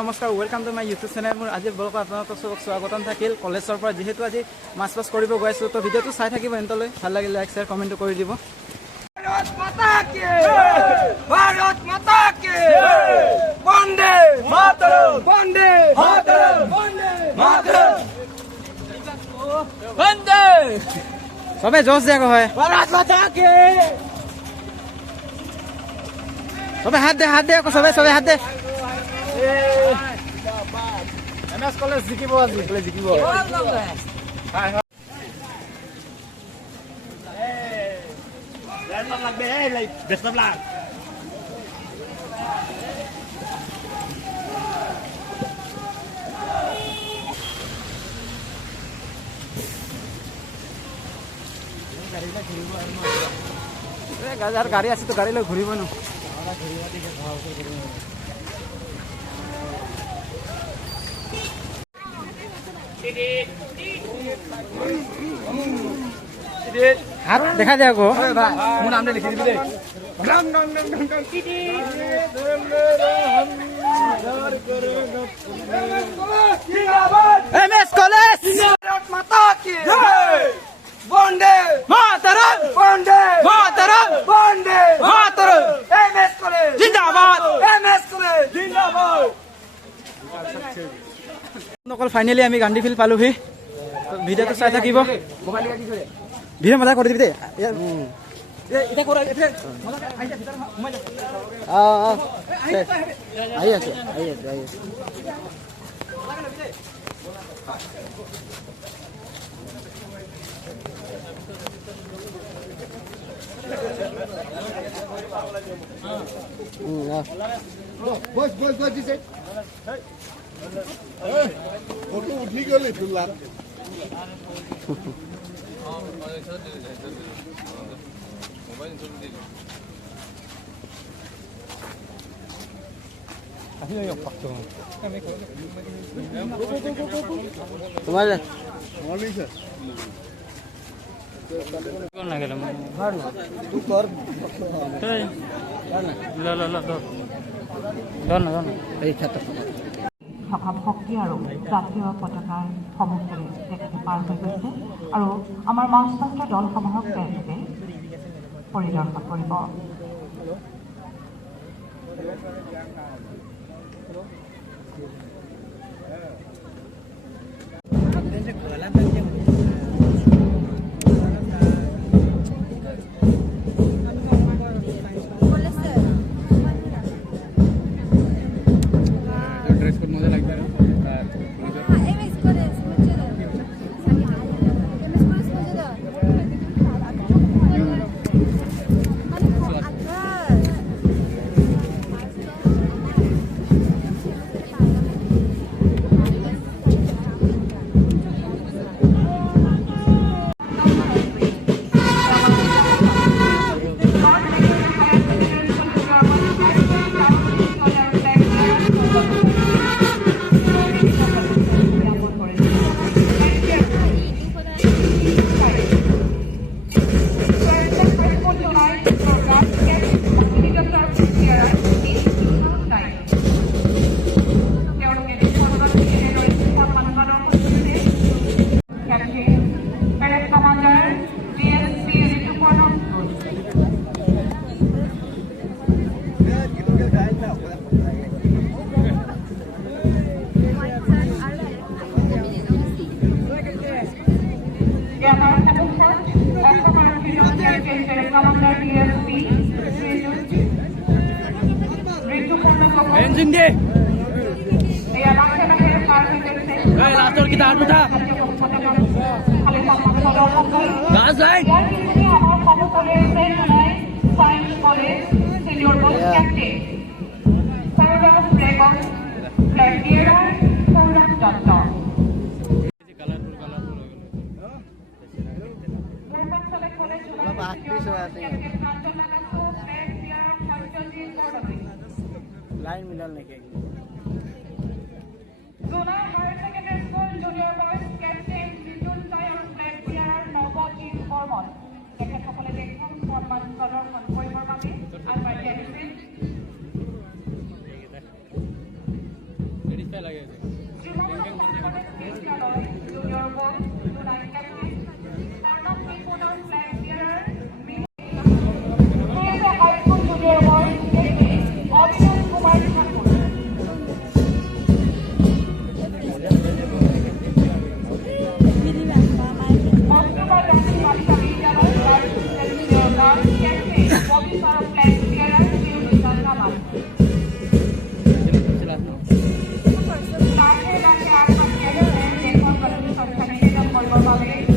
নমস্কাৰ welcome to my YouTube channel. মোৰ আজি ব্লগত আপোনালোকক চবক স্বাগতম থাকিল। কলেজৰ পৰা যেহেতু আজি মাছ কৰিব গৈ আছোঁ, তো ভিডিঅ'টো চাই থাকিব। এন্তলৈ ভাল লাগিলে লাইক শ্বেয়াৰ কমেণ্টটো কৰি দিব। भारत माता की भारत माता की वंदे मातरम वंदे मातरम वंदे मातरम वंदे সবে জোশ দিয়া হয়। भारत माता की সবে হাত দে আকৌ সবে হাত দে। এমএস কলেজ জিকিব আজি জিকিব। Best of luck. যাৰ গাড়ী আছে তো গাড়ী লৈ ঘূৰিব ন। হাত দেখা যায় আকৌ মোৰ নামটো লিখি দিবি দেই। এমএস কলেজ भारत माता की वंदे মাতরম वंदे মাতরম वंदे মাতরম एमएस कॉलेज জিন্দাবাদ एमएस कॉलेज जिंदाबाद। অকল ফাইনেলি আমি গান্ধী ফিল্ড পালোহি। ভিডিঅ'টো চাই থাকিব। ভিডিঅ' মজা কৰি দিবি দেই। আহি আছে উঠি গলি তোলাত তোমাৰ থকা শক্তি আৰু জাতীয় পতাকাৰ সন্মুখেৰে তেখেতে পাৰ হৈ গৈছে আৰু আমাৰ মঞ্চস্থ দলসমূহক তেওঁলোকে পৰিদৰ্শন কৰিব। এঞ্জিন দে লাষ্টৰ কিটা আৰু উঠা গাছ লাইট লাইন মিলাল নেকি Zona Higher Secondary School Junior Boys Captain Little Zion Flag Bearer Navajit Hormon. তেখেতসকলে দেশখন সন্মান প্ৰদৰ্শন কৰিবৰ বাবে আগবাঢ়ি আহিছিল। বাবে